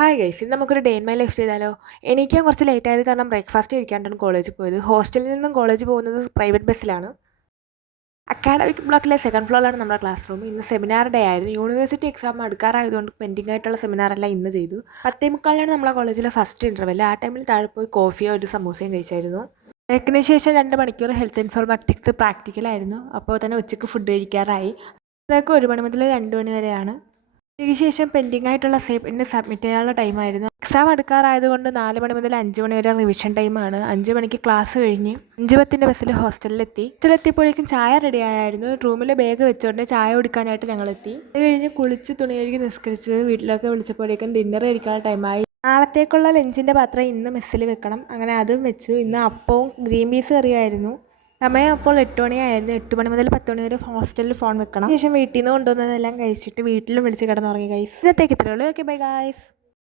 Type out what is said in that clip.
Hi guys, ഇന്ന് നമുക്കൊരു day in my life ചെയ്താലോ. എണീക്കാൻ കുറച്ച് ലേറ്റ് ആയത് കാരണം ബ്രേക്ക്ഫാസ്റ്റ് കഴിക്കാണ്ടാണ് കോളേജിൽ പോയത്. ഹോസ്റ്റലിൽ നിന്നും കോളേജിൽ പോകുന്നത് പ്രൈവറ്റ് ബസ്സിലാണ്. അക്കാഡമിക് ബ്ലോക്കിലെ സെക്കൻഡ് ഫ്ലോറിലാണ് നമ്മുടെ ക്ലാസ് റൂം. ഇന്ന് സെമിനാർ ഡേ ആയിരുന്നു. യൂണിവേഴ്സിറ്റി എക്സാം അടുക്കാറായതുകൊണ്ട് പെൻഡിംഗ് ആയിട്ടുള്ള സെമിനാറെല്ലാം ഇന്ന് ചെയ്തു. 10:45 നമ്മളെ കോളേജിലെ ഫസ്റ്റ് ഇൻ്റർവെൽ. ആ ടൈമിൽ താഴെ പോയി കോഫിയോ ഒരു സമൂസയും കഴിച്ചായിരുന്നു. ബ്രേക്കിന് ശേഷം 2 മണിക്കൂർ ഹെൽത്ത് ഇൻഫോർമാറ്റിക്സ് പ്രാക്ടിക്കലായിരുന്നു. അപ്പോൾ തന്നെ ഉച്ചയ്ക്ക് ഫുഡ് കഴിക്കാറായി. ബ്രേക്ക് 1 മണി മുതൽ 2 മണി വരെയാണ്. ഉച്ചയ്ക്ക് ശേഷം പെൻഡിംഗ് ആയിട്ടുള്ള സബ്മിറ്റ് ചെയ്യാനുള്ള ടൈമായിരുന്നു. എക്സാം അടുക്കാറായതുകൊണ്ട് 4 മണി മുതൽ 5 മണി വരെ റിവിഷൻ ടൈമാണ്. 5 മണിക്ക് ക്ലാസ് കഴിഞ്ഞ് 5:10 ബസ്സിൽ ഹോസ്റ്റലിലെത്തിയപ്പോഴേക്കും ചായ റെഡി ആയായിരുന്നു. റൂമിൽ ബാഗ് വെച്ചുകൊണ്ട് ചായ കുടിക്കാനായിട്ട് ഞങ്ങളെത്തി. അത് കഴിഞ്ഞ് കുളിച്ച് തുണി കഴുകി നിസ്കരിച്ച് വീട്ടിലൊക്കെ വിളിച്ചപ്പോഴേക്കും ഡിന്നർ കഴിക്കാനുള്ള ടൈമായി. നാളത്തേക്കുള്ള ലഞ്ചിൻ്റെ പാത്രം ഇന്ന് മെസ്സിൽ വെക്കണം. അങ്ങനെ അതും വെച്ചു. ഇന്ന് അപ്പവും ഗ്രീൻ പീസ് കറിയായിരുന്നു. സമയം അപ്പോൾ 8 മണിയായിരുന്നു. 8 മണി മുതൽ 10 മണി വരെ ഹോസ്റ്റലിൽ ഫോൺ വെക്കണം. ശേഷം വീട്ടിൽ നിന്ന് കൊണ്ടുവന്നതെല്ലാം കഴിച്ചിട്ട് വീട്ടിലും വിളിച്ച് കിടന്നുറങ്ങി ഗൈസ്. ഇന്നത്തേക്ക് ഇത്രയേ ഉള്ളൂ. Okay bye guys.